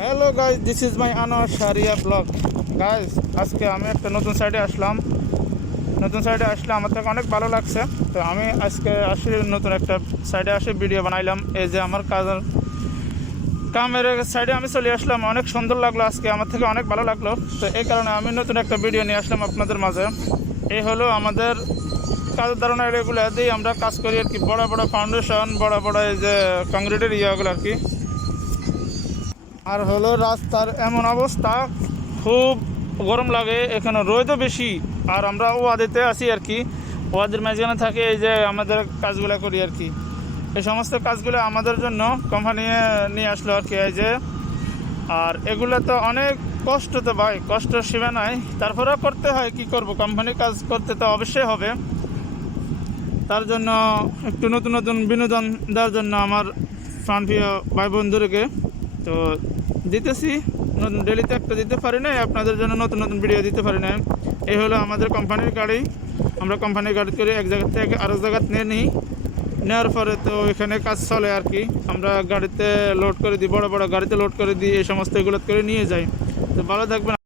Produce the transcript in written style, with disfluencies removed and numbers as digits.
Hello guys, this is my Anwar Shahria blog. Guys, আজকে আমি একটা নতুন সাইডে আসলাম। আমার থেকে অনেক ভালো লাগছে। তো আমি আজকে নতুন একটা সাইডে আসে ভিডিও বানাইলাম। এই যে আমার কামের সাইডে আমি চলে আসলাম, অনেক সুন্দর লাগলো। আজকে আমার থেকে অনেক ভালো লাগলো। তো এই কারণে আমি নতুন একটা ভিডিও নিয়ে আসলাম আপনাদের মাঝে। এই হলো আমাদের কাজের ধারণা, এগুলো দিয়ে আমরা কাজ করি আর কি। বড় বড় ফাউন্ডেশন, বড় বড় এই যে কংক্রিটের ইয়েগুলো আর কি। আর হলো রাস্তার এমন অবস্থা, খুব গরম লাগে, এখানে রোদও বেশি। আর আমরা ওয়াদিতে আছি আর কি, ওয়াদের মাঝখানে থাকে। এই যে আমাদের কাজগুলো করি আর কি, এই সমস্ত কাজগুলো আমাদের জন্য কোম্পানি নিয়ে আসলো আর কি। এই যে, আর এগুলো তো অনেক কষ্ট, তো ভাই কষ্ট সীমা নাই, তারপরেও করতে হয়। কি করব, কোম্পানির কাজ করতে তো অবশ্যই হবে। তার জন্য একটু নতুন নতুন বিনোদন দেওয়ার জন্য আমার প্রাণপ্রিয় ভাই বন্ধুদেরকে তো দিতেছি। নতুন ডেলিতে একটা দিতে পারি না, আপনাদের জন্য নতুন নতুন ভিডিও দিতে পারি না। এই হলো আমাদের কোম্পানির গাড়ি। আমরা কোম্পানির গাড়ি করে এক জায়গা থেকে আরেক জায়গা নিয়ে নেওয়ার পরে তো এখানে কাজ চলে আর কি। আমরা গাড়িতে লোড করে দিই, বড় বড় গাড়িতে লোড করে দিই, এই সমস্ত এগুলো করে নিয়ে যাই। তো ভালো থাকবেন।